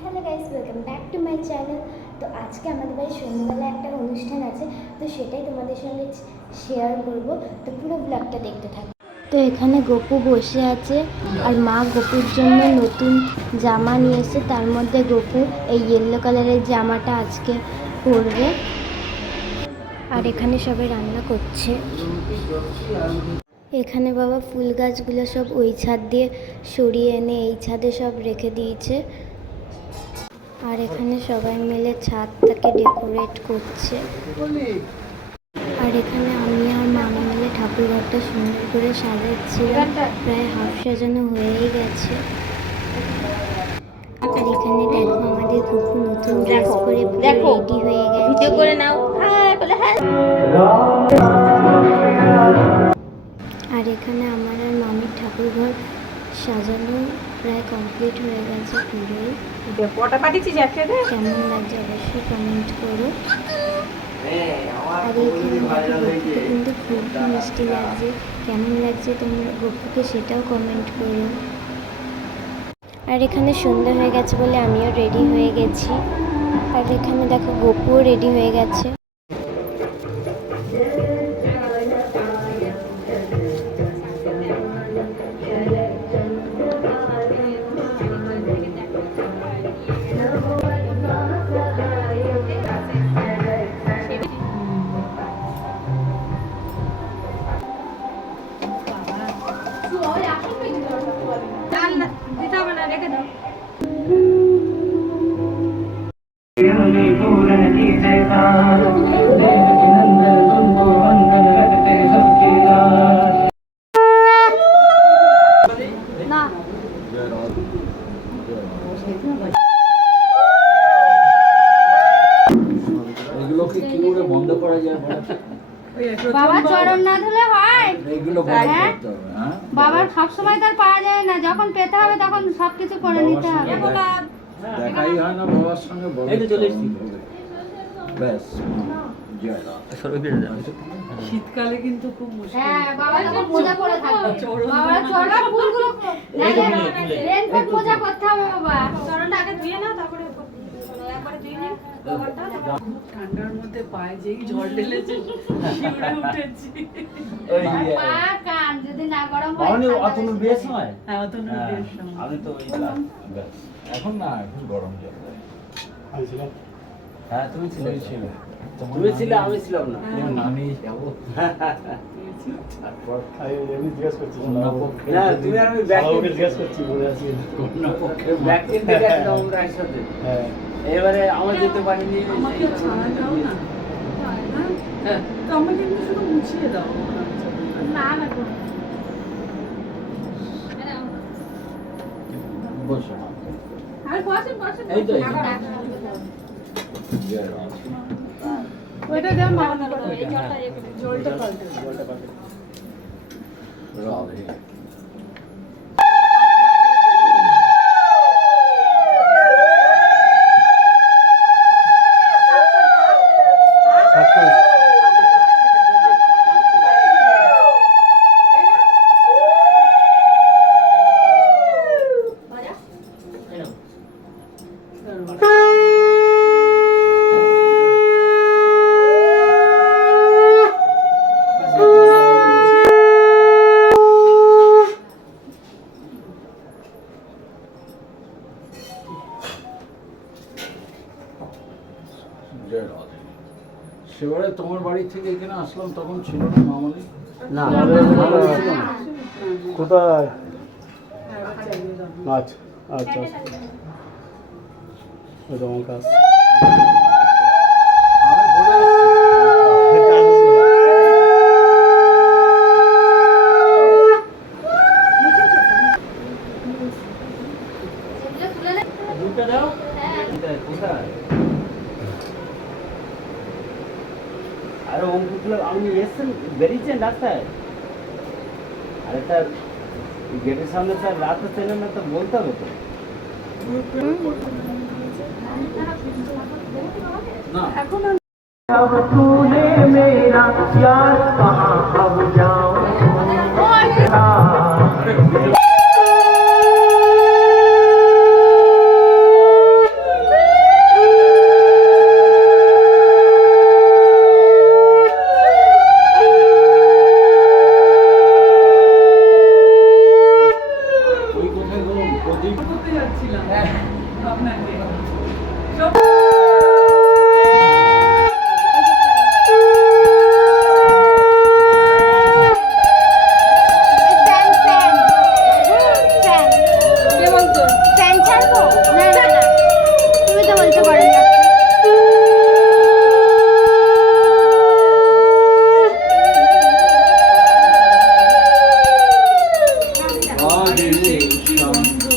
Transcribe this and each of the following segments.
Hello guys, welcome back to my channel. তো আজকে আমাদের বাড়ি সন্ধ্যাবেলা একটা অনুষ্ঠান আছে, তো সেটাই তোমাদের সঙ্গে শেয়ার করব। তো পুরো ব্লগটা দেখতে থাকো। তো এখানে গপু বসে আছে আর মা গপুর জন্য নতুন জামা নিয়ে এসে, তার মধ্যে গপু এই ইয়েলো কালারের জামাটা আজকে পরবে। আর এখানে সবাই রান্না করছে। এখানে বাবা ফুল গাছগুলো সব ওই ছাদ দিয়ে সরিয়ে এনে এই ছাদে সব রেখে দিয়েছে। আর এখানে সবাই মিলে ছাদটাকে ডেকোরেট করছে। আর এখানে আমি আর মামা মিলে ঠাকুরঘরটা সুন্দর করে সাজাচ্ছিলাম, প্রায় হাফ সাজানো হয়েই গেছে। আর এখানে দেখো আমাদের গপু নতুন ড্রেস পরে রেডি হয়ে গেছে। আর এখানে আমার আর মামির ঠাকুরঘর সাজানো প্রায় কমপ্লিট হয়ে গেছে পুরোই। কেমন লাগছে অবশ্যই কমেন্ট করো। আর এইখানে গপুকে কিন্তু খুব মিষ্টি লাগছে। কেমন লাগছে তোমরা গপুকে সেটাও কমেন্ট করো। আর এখানে সন্ধ্যা হয়ে গেছে বলে আমিও রেডি হয়ে গেছি। আর এখানে দেখো গপুও রেডি হয়ে গেছে। বাবার চরণ না ধুলে হয়? বাবার সবসময় তার পাওয়া যায় না, যখন পেতে হবে তখন সবকিছু করে নিতে হবে। দেখাই হয় না বাবার সঙ্গে, ব্যাস। শীতকালে কিন্তু খুব মুশকিল। হ্যাঁ, বাবা যখন মোজা পরে থাকবে, বাবার চরণ ফুলগুলো রেনকোট মোজা করতে হবে। বাবা চরণটা আগে ধুয়ে নাও, তারপরে একবারে ধুয়ে নিও। খুব ঠান্ডার মধ্যে পায়ে যেই জল ঢেলেছে শিউরে উঠেছি। পা কান যদি না গরম হয় অতনু বেশ হয়। হ্যাঁ, অতনু বেশ সময়। আমি তো ওই এখন না, এখন গরম জল। হ্যাঁ, তুমি ছিলে, তুমি ছিলে, আমি ছিলাম না। আমি যাবো তারপর জিজ্ঞেস করছি না, তুমি আর আমি জিজ্ঞেস করছি বলে আছি ব্যাকটিন থেকে আসলাম আমরা একসাথে। হ্যাঁ, এবারে আমার যেতে পারিনি। আমাকে ছাড়া দাও না। হ্যাঁ, তো আমাকে কিন্তু শুধু মুছিয়ে দাও। না না বসো। আর বসেন বসেন। এই তো ওইটা দাও, মাওনা করো। জলটা পাল্টে রাধে। সেবারে তোমার বাড়ি থেকে এখানে আসলাম, তখন ছিল না মামনি? না, কোথায়? আচ্ছা আচ্ছা, ওই তোমার কাজ। আমি বলে দুধটা দাও। কোথায়? আরে অঙ্কুগুলো আপনি এসছেন, বেরিয়েছেন রাস্তায়? আরে তার গেটের সামনে তার রাত ছিলেন না, তো বলতে হবে তো না। এখন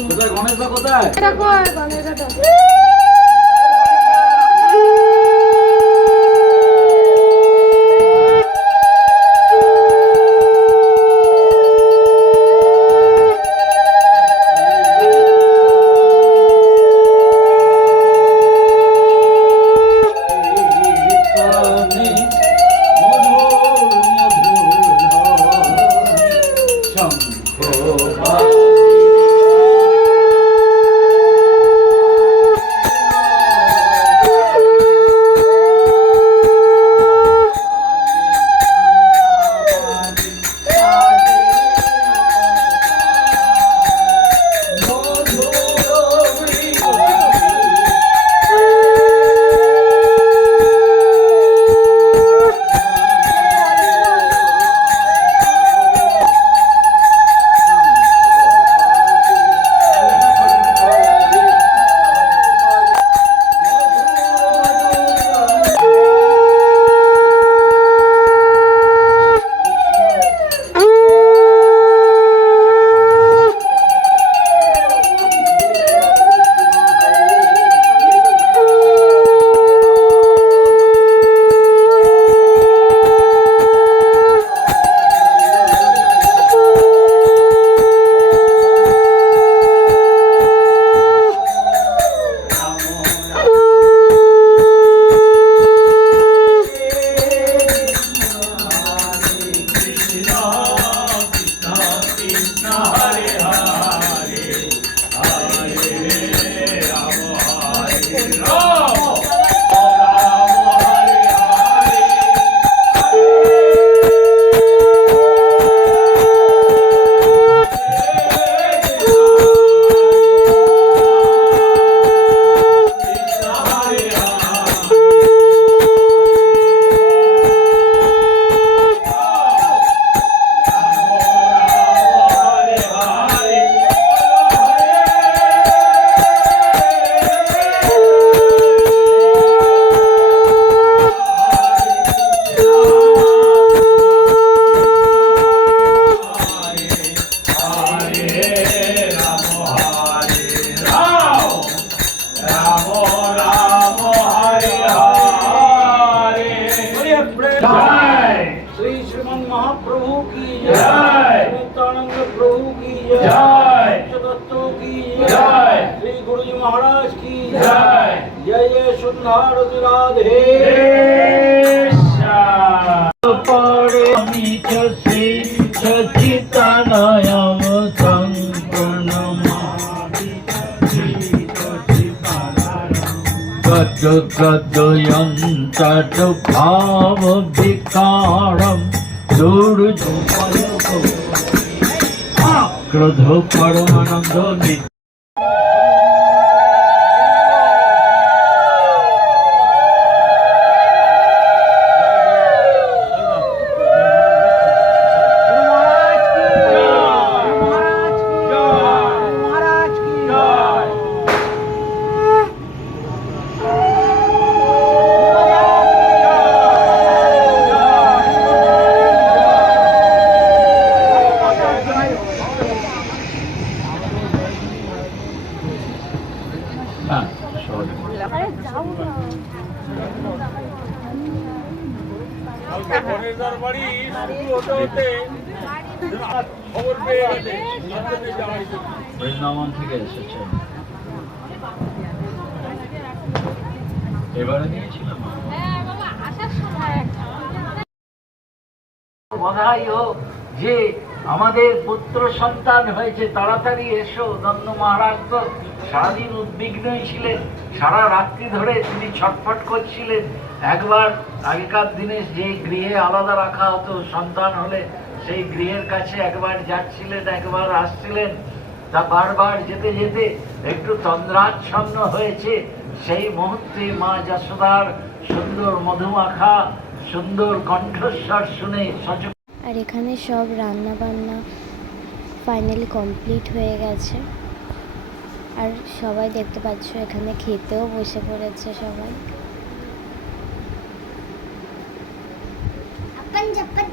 কোথায় গণেশদা কোথায়? এটা কই গণেশটা श्री श्रीमन महाप्रभु की जय, नित्यानंद प्रभु की जय, दत्तों की जय, श्री गुरु जी महाराज की जय। जय जय सुंदर राधे। सचितानयम गद्गद्गयं तत् भाव विकारं क्रोध परमानंद। বৃন্দাবন থেকে এসেছেন, এবারে নিয়েছিলাম বধাই হোক যে আমাদের পুত্র সন্তান হয়েছে, তাড়াতাড়ি এসো। নন্দ মহারাজ তো সারাদিন উদ্বিগ্নই ছিলেন, সারা রাত্রি ধরে তিনি ছটফট করছিলেন। একবার আগেকার দিনে যে গৃহে আলাদা রাখা হতো সন্তান হলে, সেই গৃহের কাছে একবার যাচ্ছিলেন, একবার আসছিলেন। তা বারবার যেতে যেতে একটু তন্দ্রাচ্ছন্ন হয়েছে। সেই মুহূর্তে মা যশোদার সুন্দর মধুমাখা সুন্দর কণ্ঠস্বর শুনে সচক। আর এখানে সব রান্না বান্না ফাইনালি কমপ্লিট হয়ে গেছে। আর সবাই দেখতে পাচ্ছ এখানে খেতেও বসে পড়েছে সবাই।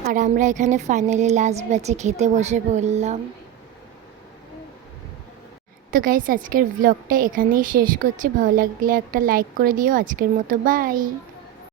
আর আমরা এখানে ফাইনালি লাস্ট ব্যাচে খেতে বসে পড়লাম। তো গাইস আজকের ব্লগটা এখানেই শেষ করছি। ভালো লাগলে একটা লাইক করে দিও। আজকের মতো বাই।